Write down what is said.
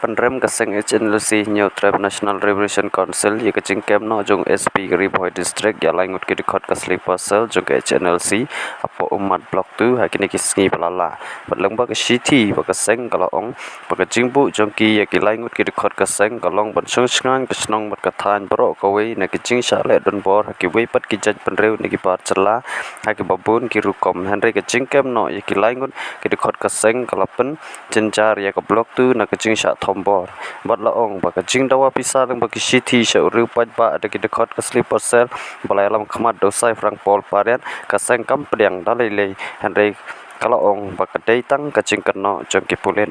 Pynrem ke Seng Hnlc New Tribe National Liberation Council ye ke Jing kem no jong SP ke Ribhoi district ya Laingut ke Dkhot ke sleeper cell jong ke Hnlc apo umat block tu hakini ki sngi balala badlang ba ke city ba ke Seng kalong ba ke Jingbu jong ki ye ki Laingut ke Dkhot ke Seng kalong ban sungsngan ke snong bat ka than bro ko we na ki Jing sha le don bor ki we pat ki jaj penreu ni ki par chela ha ki babun ki rukom Henry ke Jing kem no ye ki Laingut ke Dkhot ke Seng kalapen jenjar ya ke block tu na ke Jing sha bor bat laong ba ka Jing dawa pisa dang ba ki city sha ru pat ba ada ki Dkhot ka sleeper cell balai lam khmat do sai frang pol parian ka Seng kam pediang dalai le Henry kalaong ba ka dei tang ka Jing keno jong ki Pulit.